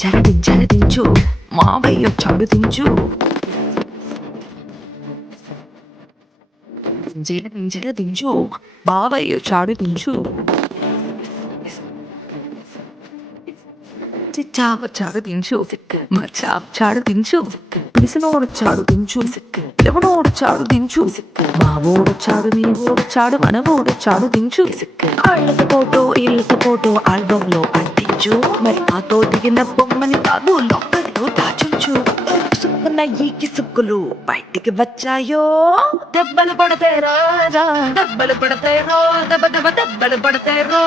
దించర దించర దించు. మావయ్య వచ్చాడు దించు. దించర దించు. బావయ్య వచ్చాడు దించు. చావ చాడు దించు మా చాప్ చాడు దించు పిసినోడు చాడు దించు ఎవడోడు చాడు దించు బావోడు చాడు నీ మన మనవోడు చాడు దించు కళ్ళకి ఫోటో ఇళ్ళకి ఫోటో ఆల్బమ్లో అంటించు మరి నాతో దిగిన బొమ్మని కాదు లోపలిలో దాచుంచు సుక్కున్న ఈకి సుక్కులు బయటికి వచ్చాయో దెబ్బలు పడతాయి రాజా దెబ్బలు పడతాయి రో దెబ్బ దెబ్బ దెబ్బలు పడతాయి రో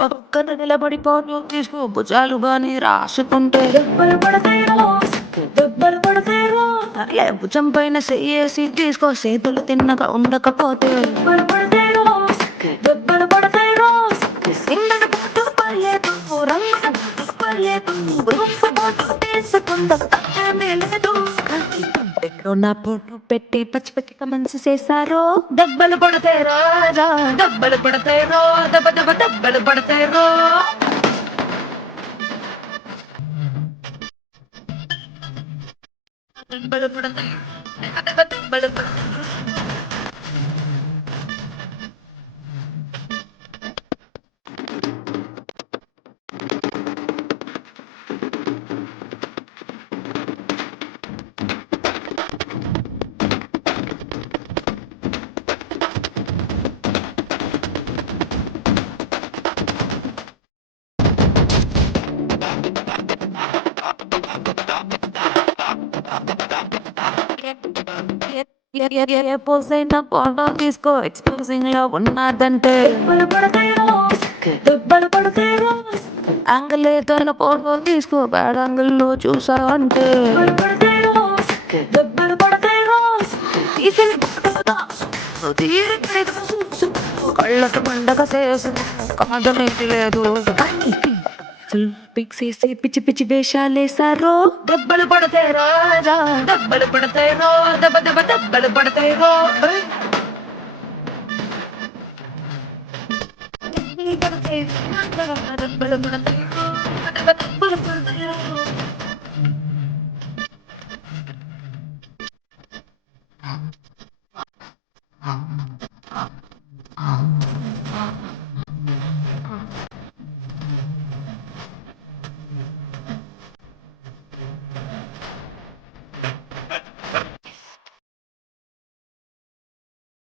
పక్కన నిలబడి పోను తీసుకో భుజాలు గాని రాసుకుంటే. దెబ్బలు పడతాయో దెబ్బలు పడతాయో. అలా భుజం పైన చెయ్యేసి తీసుకో చేతులు తిన్నగా ఉండకపోతే. తీసుకుందా లేదు. ఎక్కడో నా పొట్టు పెట్టి పచ్చి పచ్చి కమెంట్స్ చేశారో? దెబ్బలు పడతాయి రాజా దెబ్బలు పడతాయి రో దెబ్బ దెబ్బ దెబ్బలు పడతాయి రో దెబ్బలు పడతాయి? దెబ్బలు పడతాయి? ఏ పోసైనా ఫోటో తీసుకో. ఎక్స్పోజింగ్లో ఉన్నదంటే. దెబ్బలు పడతాయో? యాంగిల్ ఏదైనా ఫోటో తీసుకో. బ్యాడ్లో దెబ్బలు పడతాయో? దెబ్బలు పడతాయో? తీసిన పండగ చేసు కాదనేది లేదు. పిక్స్ వేసి పిచ్చి పిచ్చి వేషాలేసారో దెబ్బలు పడతాయి రాజా. దెబ్బలు పడతాయి రో. దెబ్బ దెబ్బ దెబ్బలు పడతాయి రో. దెబ్బలు పడతాయి